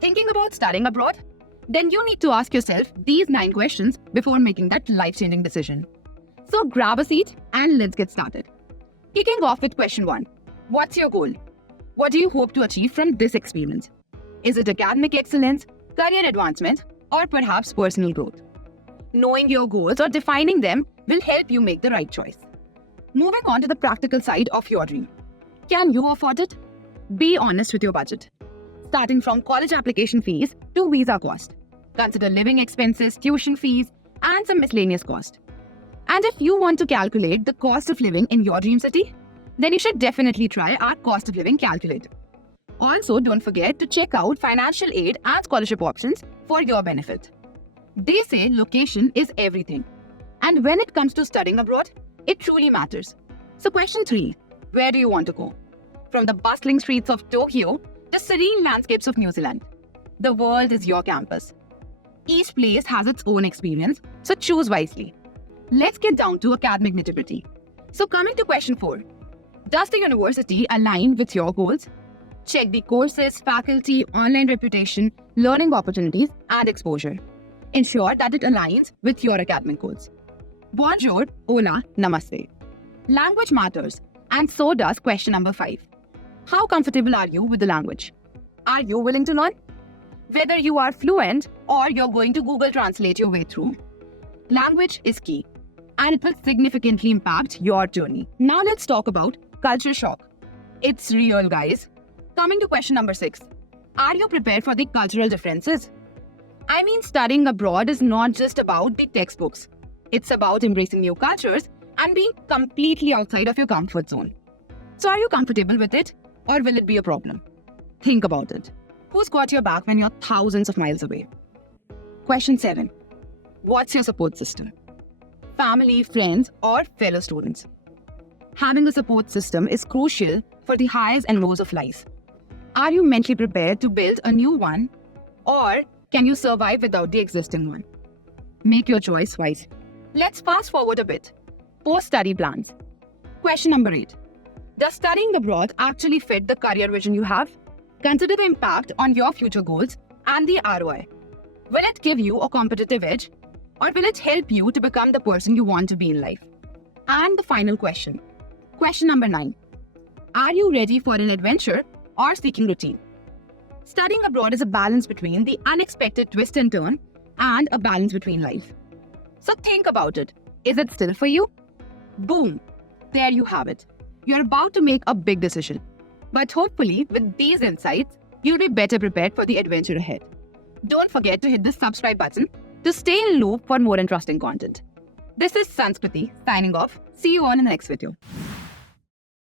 Thinking about studying abroad? Then you need to ask yourself these 9 questions before making that life-changing decision. So grab a seat and let's get started. Kicking off with question 1. What's your goal? What do you hope to achieve from this experience? Is it academic excellence, career advancement, or perhaps personal growth? Knowing your goals or defining them will help you make the right choice. Moving on to the practical side of your dream. Can you afford it? Be honest with your budget. Starting from college application fees to visa cost. Consider living expenses, tuition fees, and some miscellaneous cost. And if you want to calculate the cost of living in your dream city, then you should definitely try our cost of living calculator. Also, don't forget to check out financial aid and scholarship options for your benefit. They say location is everything. And when it comes to studying abroad, it truly matters. So question 3, where do you want to go? From the bustling streets of Tokyo to serene landscapes of New Zealand, the world is your campus. Each place has its own experience, so choose wisely. Let's get down to academic nitty-gritty. So coming to question 4, does the university align with your goals? Check the courses, faculty, online reputation, learning opportunities, and exposure. Ensure that it aligns with your academic goals. Bonjour, hola, namaste. Language matters, and so does question number 5. How comfortable are you with the language? Are you willing to learn? Whether you are fluent or you're going to Google Translate your way through, language is key, and it will significantly impact your journey. Now let's talk about culture shock. It's real, guys. Coming to question number 6. Are you prepared for the cultural differences? I mean, studying abroad is not just about the textbooks. It's about embracing new cultures and being completely outside of your comfort zone. So are you comfortable with it, or will it be a problem? Think about it. Who's got your back when you're thousands of miles away? Question 7. What's your support system? Family, friends, or fellow students? Having a support system is crucial for the highs and lows of life. Are you mentally prepared to build a new one, or can you survive without the existing one? Make your choice wisely. Let's fast forward a bit. Post-study plans. Question number 8. Does studying abroad actually fit the career vision you have? Consider the impact on your future goals and the ROI. Will it give you a competitive edge, or will it help you to become the person you want to be in life? And the final question. Question number 9. Are you ready for an adventure or seeking routine? Studying abroad is a balance between the unexpected twist and turn and a balance between life. So think about it. Is it still for you? Boom! There you have it. You're about to make a big decision. But hopefully, with these insights, you'll be better prepared for the adventure ahead. Don't forget to hit the subscribe button to stay in loop for more interesting content. This is Sanskriti signing off. See you all in the next video.